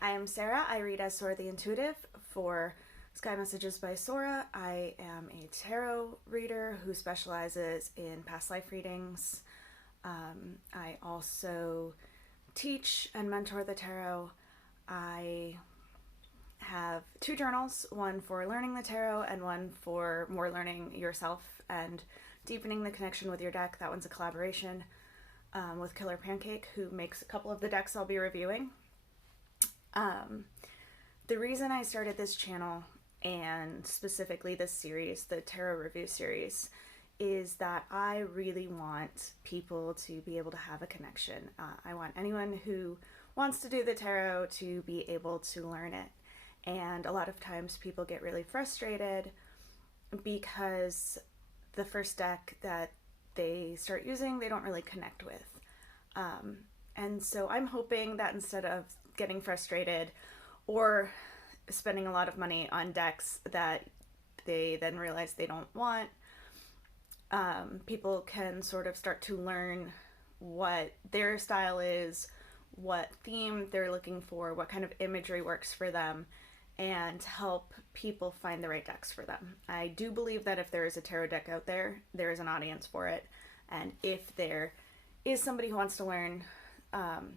I am Sarah. I read as Sora the Intuitive for Sky Messages by Sora. I am a tarot reader who specializes in past life readings. I also teach and mentor the tarot. I have two journals, one for learning the tarot and one for more learning yourself and deepening the connection with your deck. That one's a collaboration with Killer Pancake, who makes a couple of the decks I'll be reviewing. The reason I started this channel, and specifically this series, the tarot review series, is that I really want people to be able to have a connection. I want anyone who wants to do the tarot to be able to learn it. And a lot of times people get really frustrated because the first deck that they start using, they don't really connect with. And so I'm hoping that instead of getting frustrated or spending a lot of money on decks that they then realize they don't want, people can sort of start to learn what their style is, what theme they're looking for, what kind of imagery works for them, and help people find the right decks for them. I do believe that if there is a tarot deck out there, there is an audience for it. And if there is somebody who wants to learn,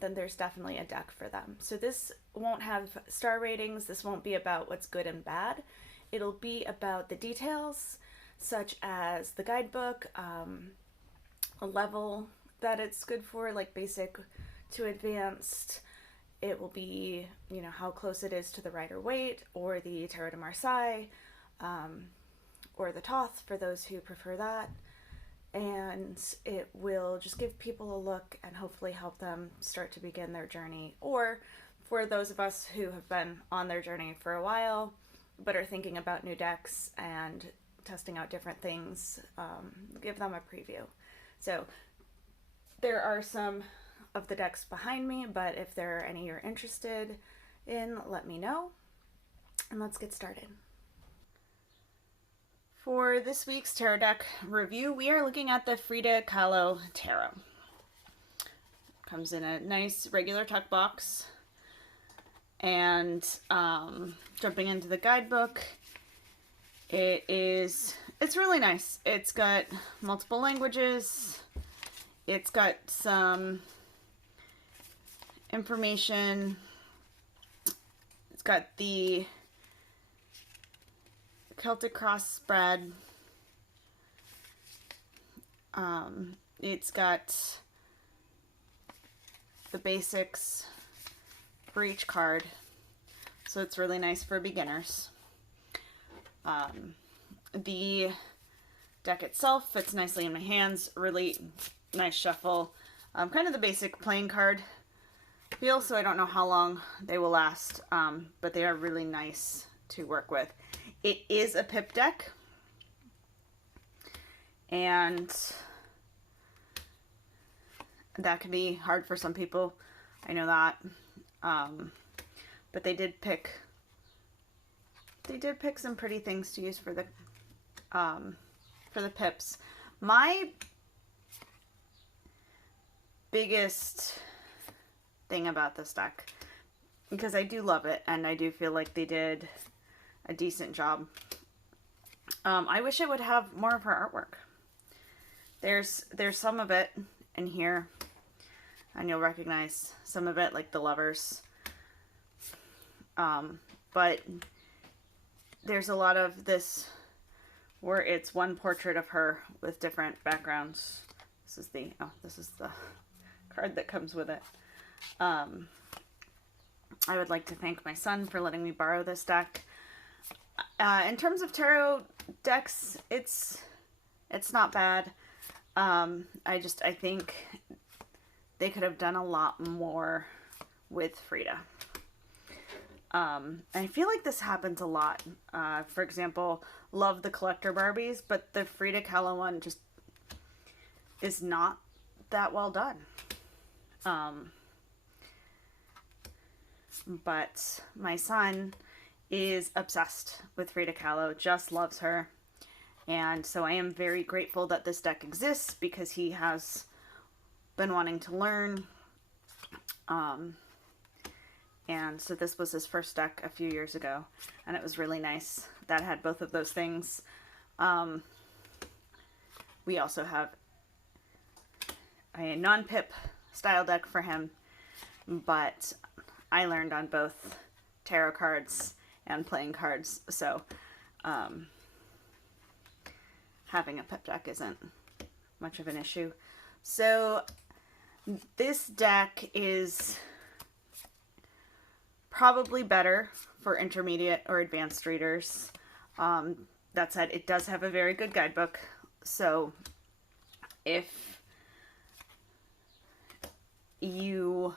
then there's definitely a deck for them. So this won't have star ratings. This won't be about what's good and bad. It'll be about the details, such as the guidebook, a level that it's good for, like basic to advanced. It will be, how close it is to the Rider-Waite or the Tarot de Marseille, or the Thoth for those who prefer that. And it will just give people a look and hopefully help them start to begin their journey. Or for those of us who have been on their journey for a while, but are thinking about new decks and testing out different things, give them a preview. So there are some of the decks behind me, but if there are any you're interested in, let me know. And let's get started. For this week's tarot deck review, we are looking at the Frida KahloTarot. Comes in a nice regular tuck box. And jumping into the guidebook, it's really nice. It's got multiple languages. It's got some information. It's got the Celtic cross spread. It's got the basics for each card, so it's really nice for beginners. The deck itself fits nicely in my hands, really nice shuffle. Kind of the basic playing card feel, so I don't know how long they will last, but they are really nice to work with. It is a pip deck, and that can be hard for some people. I know that, but they did pick some pretty things to use for the pips. My biggest thing about this deck, because I do love it and I do feel like they did a decent job, I wish it would have more of her artwork. There's some of it in here, and you'll recognize some of it, like the lovers, but there's a lot of this where it's one portrait of her with different backgrounds. This is the card that comes with it. I would like to thank my son for letting me borrow this deck. In terms of tarot decks, it's not bad. I think they could have done a lot more with Frida. I feel like this happens a lot. For example, love the collector Barbies, but the Frida Kahlo one just is not that well done. But my son is obsessed with Frida Kahlo, just loves her. And so I am very grateful that this deck exists, because he has been wanting to learn. And so this was his first deck a few years ago, and it was really nice. That had both of those things. We also have a non-pip style deck for him, but I learned on both tarot cards and playing cards, so having a pip deck isn't much of an issue. So this deck is probably better for intermediate or advanced readers. That said, it does have a very good guidebook, so if you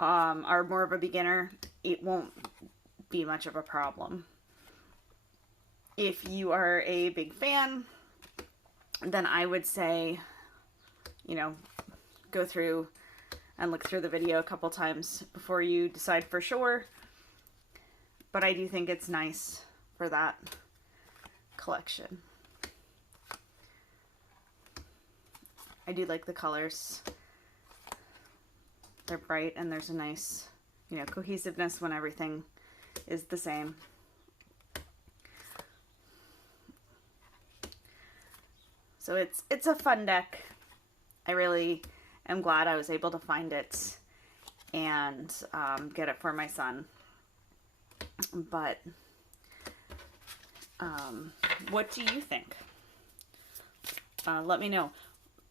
are more of a beginner, it won't be much of a problem. If you are a big fan, then I would say, you know, go through and look through the video a couple times before you decide for sure. But I do think it's nice for that collection. I do like the colors. They're bright and there's a nice, you know, cohesiveness when everything is the same. So it's a fun deck. I really am glad I was able to find it and get it for my son. But what do you think? Let me know.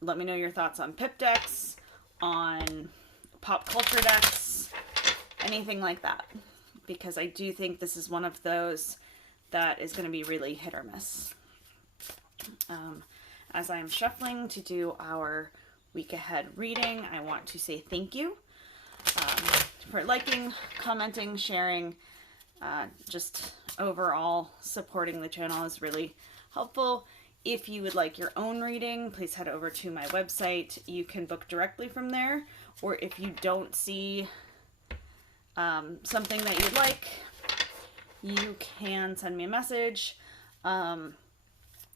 Let me know your thoughts on pip decks, on pop culture decks, anything like that. Because I do think this is one of those that is going to be really hit or miss. As I'm shuffling to do our week ahead reading, I want to say thank you for liking, commenting, sharing. Just overall supporting the channel is really helpful. If you would like your own reading, please head over to my website. You can book directly from there, or if you don't see something that you'd like, you can send me a message.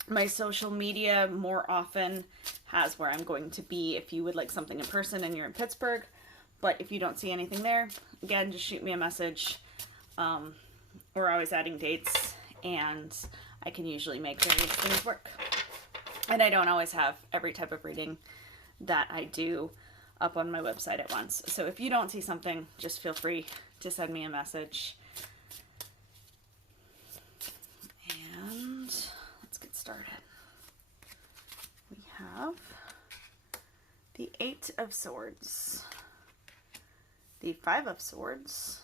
My social media more often has where I'm going to be if you would like something in person and you're in Pittsburgh. But if you don't see anything there, again, just shoot me a message. We're always adding dates, and I can usually make various things work. And I don't always have every type of reading that I do up on my website at once. So if you don't see something, just feel free to send me a message. And let's get started. We have the Eight of Swords, the Five of Swords,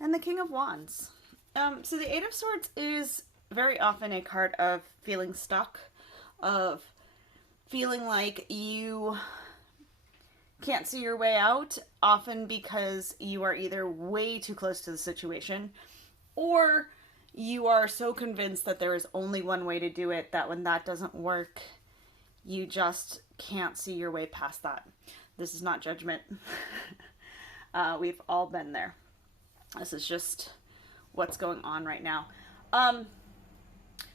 and the King of Wands. So the Eight of Swords is very often a card of feeling stuck, of feeling like you can't see your way out, often because you are either way too close to the situation, or you are so convinced that there is only one way to do it that when that doesn't work, you just can't see your way past that. This is not judgment. We've all been there. This is just what's going on right now.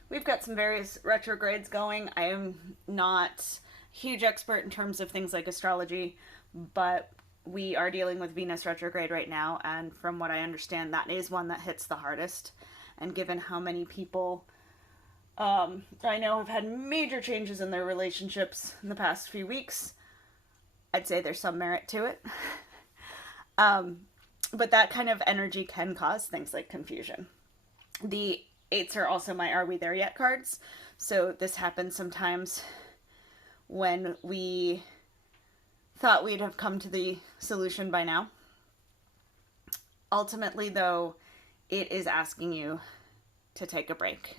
We've got some various retrogrades going. I am not a huge expert in terms of things like astrology, but we are dealing with Venus retrograde right now, and from what I understand, that is one that hits the hardest. And given how many people I know have had major changes in their relationships in the past few weeks, I'd say there's some merit to it. But that kind of energy can cause things like confusion. The eights are also my Are We There Yet cards. So this happens sometimes when we thought we'd have come to the solution by now. Ultimately, though, it is asking you to take a break.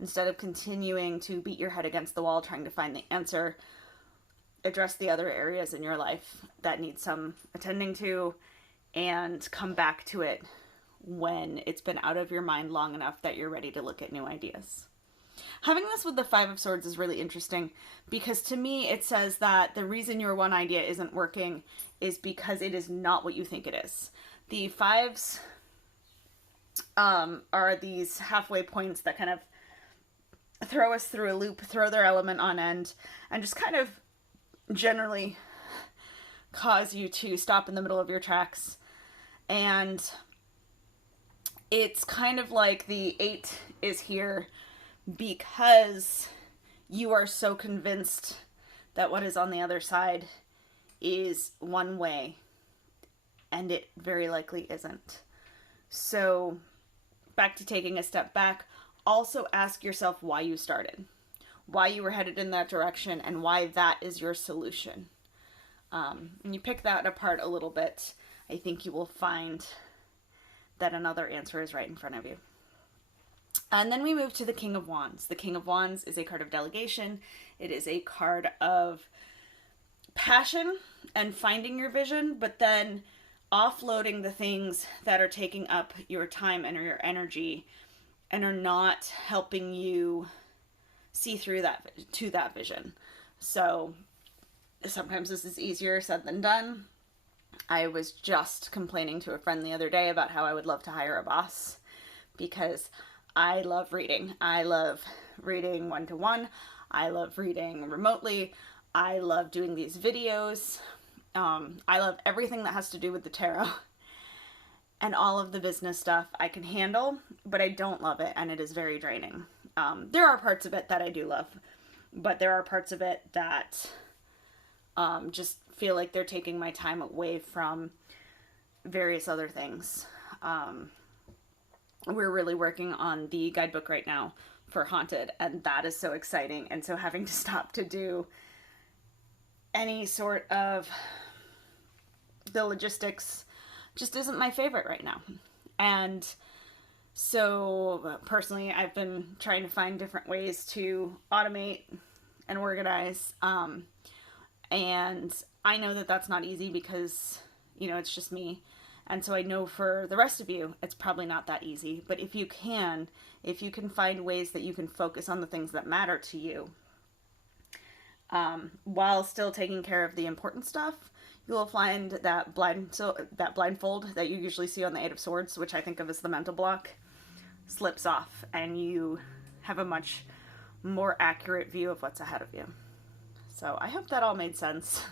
Instead of continuing to beat your head against the wall trying to find the answer, address the other areas in your life that need some attending to, and come back to it when it's been out of your mind long enough that you're ready to look at new ideas. Having this with the Five of Swords is really interesting because to me it says that the reason your one idea isn't working is because it is not what you think it is. The fives are these halfway points that kind of throw us through a loop, throw their element on end, and just kind of generally cause you to stop in the middle of your tracks. And it's kind of like the 8 is here because you are so convinced that what is on the other side is one way, and it very likely isn't. So back to taking a step back, also ask yourself why you started, why you were headed in that direction, and why that is your solution. When you pick that apart a little bit, I think you will find that another answer is right in front of you. And then we move to the King of Wands. The King of Wands is a card of delegation. It is a card of passion and finding your vision, but then offloading the things that are taking up your time and your energy and are not helping you see through that to that vision. So sometimes this is easier said than done. I was just complaining to a friend the other day about how I would love to hire a boss because I love reading. I love reading one-to-one. I love reading remotely. I love doing these videos. I love everything that has to do with the tarot. And all of the business stuff I can handle, but I don't love it, and it is very draining. There are parts of it that I do love, but there are parts of it that just feel like they're taking my time away from various other things. We're really working on the guidebook right now for Haunted, and that is so exciting. And so having to stop to do any sort of the logistics just isn't my favorite right now. And so personally, I've been trying to find different ways to automate and organize. And I know that that's not easy because, you know, it's just me. And so I know for the rest of you, it's probably not that easy. But if you can find ways that you can focus on the things that matter to you, while still taking care of the important stuff, you will find that blindfold that you usually see on the 8 of Swords, which I think of as the mental block, slips off, and you have a much more accurate view of what's ahead of you. So I hope that all made sense.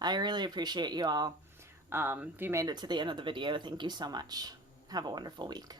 I really appreciate you all. If you made it to the end of the video, thank you so much. Have a wonderful week.